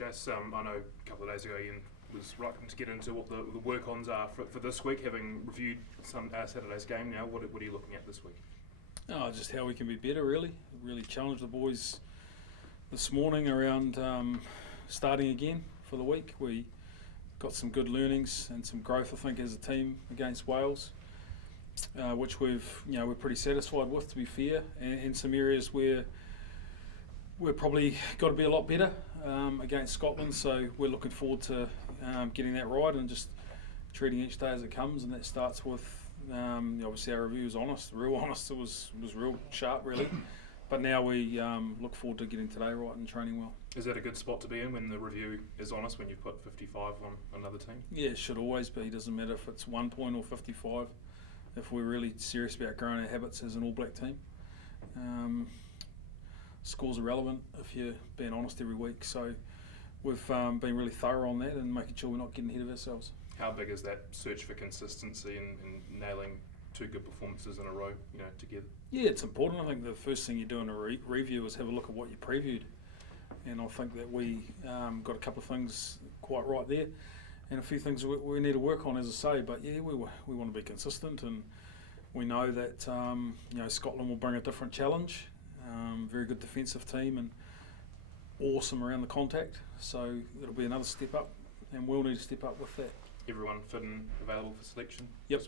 Jase, I know a couple of days ago Ian was right to get into what the work-ons are for this week, having reviewed Saturday's game now. What are you looking at this week? Oh, just how we can be better, really. Really challenged the boys this morning around starting again for the week. We got some good learnings and some growth, I think, as a team against Wales, which we're pretty satisfied with, to be fair, and some areas where we're probably got to be a lot better against Scotland. So we're looking forward to getting that right and just treating each day as it comes. And that starts with obviously our review was honest, real honest. It was real sharp, really. But now we look forward to getting today right and training well. Is that a good spot to be in when the review is honest, when you've put 55 on another team? Yeah, it should always be. It doesn't matter if it's 1 point or 55. If we're really serious about growing our habits as an All Black team. Scores are relevant if you're being honest every week. So we've been really thorough on that and making sure we're not getting ahead of ourselves. How big is that search for consistency and nailing 2 good performances in a row, together? Yeah, it's important. I think the first thing you do in a review is have a look at what you previewed. And I think that we got a couple of things quite right there and a few things we need to work on, as I say. But yeah, we want to be consistent, and we know that Scotland will bring a different challenge. Very good defensive team and awesome around the contact. So it'll be another step up, and we'll need to step up with that. Everyone fit and available for selection? Yep.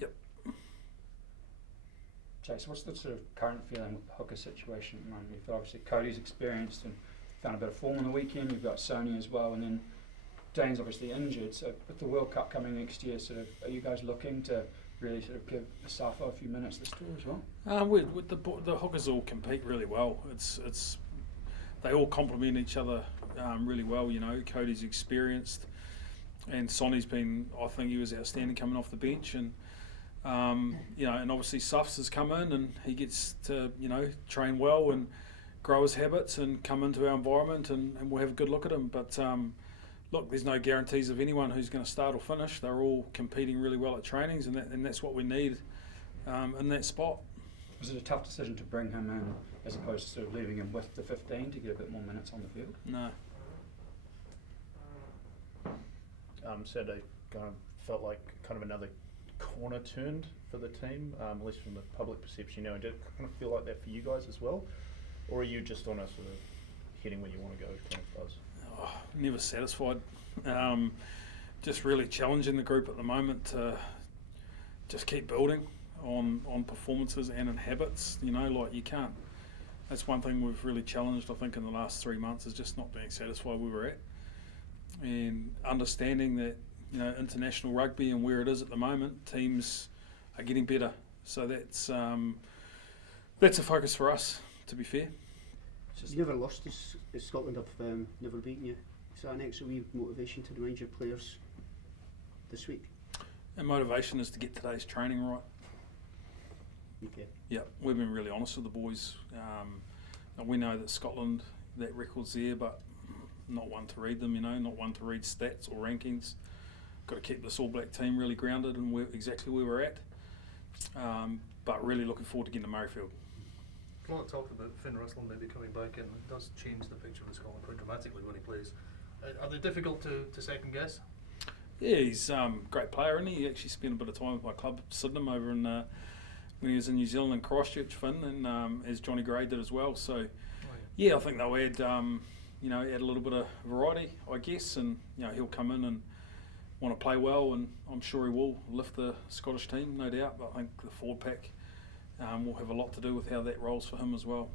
Yep. Jase, what's the sort of current feeling with the hooker situation at the moment? You've obviously Cody's experienced and found a bit of form on the weekend. You've got Sony as well, and then Dane's obviously injured. So with the World Cup coming next year, are you guys looking to really give Safo a few minutes this tour as well? With the hookers all compete really well. They all complement each other really well. Cody's experienced, and Sonny's been. I think he was outstanding coming off the bench, and and obviously Sufs has come in and he gets to train well and grow his habits and come into our environment, and we'll have a good look at him. But look, there's no guarantees of anyone who's going to start or finish. They're all competing really well at trainings, and that's what we need in that spot. Was it a tough decision to bring him in as opposed to sort of leaving him with the 15 to get a bit more minutes on the field? No. Saturday kind of felt like kind of another corner turned for the team, at least from the public perception. Did it kind of feel like that for you guys as well? Or are you just on a sort of heading where you want to go kind of buzz? Never satisfied. Just really challenging the group at the moment to just keep building on performances and in habits. Like you can't. That's one thing we've really challenged, I think, in the last 3 months, is just not being satisfied where we're at, and understanding that international rugby and where it is at the moment, teams are getting better. So that's a focus for us, to be fair. You never lost as Scotland have never beaten you. Is that an extra wee motivation to remind your players this week? And motivation is to get today's training right. Okay. Yeah, we've been really honest with the boys. We know that Scotland, that record's there, but not one to read them, not one to read stats or rankings. Got to keep this All Black team really grounded and exactly where we're at. But really looking forward to getting to Murrayfield. A lot of talk about Finn Russell maybe coming back in. It does change the picture of Scotland quite dramatically when he plays. Are they difficult to second guess? Yeah, he's a great player, and he actually spent a bit of time with my club, Sydenham, over in when he was in New Zealand and Christchurch, Finn, and as Johnny Gray did as well. So, I think they'll add add a little bit of variety, I guess, and he'll come in and want to play well, and I'm sure he will lift the Scottish team, no doubt. But I think the forward pack will have a lot to do with how that rolls for him as well.